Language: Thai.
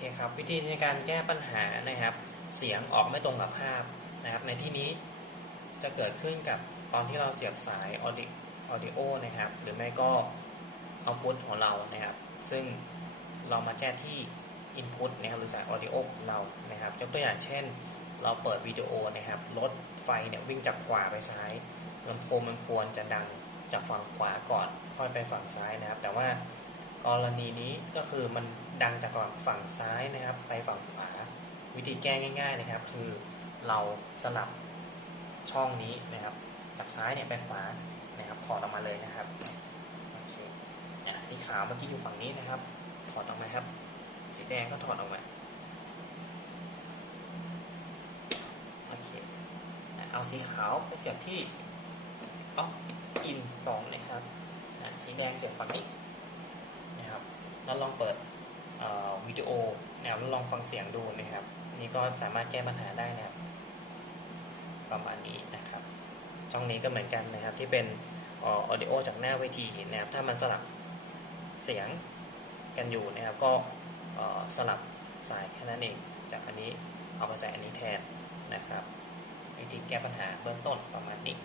คครับวิธีในการแก้ปัญหานะครับ เสียงออกไม่ตรงกับภาพนะครับ ในที่นี้จะเกิดขึ้นกับตอนที่เราเสียบสาย audio audio นะครับ หรือไม่ก็ output ของเรานะครับ ซึ่งเรามาแก้ที่ input นะครับหรือสาย audio ของเรานะครับยกตัวอย่างเช่น เราเปิดวิดีโอนะครับรถไฟเนี่ยวิ่งจากขวาไปซ้ายลำโพงมันควรจะดังจากฝั่งขวาก่อนค่อยไปฝั่งซ้ายนะครับ แต่ว่า กรณีนี้ก็คือมันดังจากก่อนฝั่งซ้ายนะครับ ไปฝั่งขวา วิธีแก้ง่าย ๆนะครับ คือเราสลับช่องนี้นะครับ จากซ้ายเนี่ยไปขวานะครับถอดออกมาเลยนะครับโอเคอะสีขาวเมื่อกี้อยู่ฝั่งนี้นะครับ ถอดออกมาครับ สีแดงก็ถอดออกมาโอเคเอาสีขาวไปเสียบที่ออฟอินสองนะครับสีแดงเสียบฝั่งนี้ แล้วลองเปิดวิดีโอนะครับแล้วลองฟังเสียงดูนะครับ นี่ก็สามารถแก้ปัญหาได้นะครับ ประมาณนี้นะครับช่องนี้ก็เหมือนกันนะครับที่เป็นออดิโอจากหน้าเวทีนะครับถ้ามันสลับเสียงกันอยู่นะครับ ก็สลับสายแค่นั้นเองจากอันนี้เอามาใส่อันนี้แทนนะครับ วิธีแก้ปัญหาเบื้องต้นประมาณนี้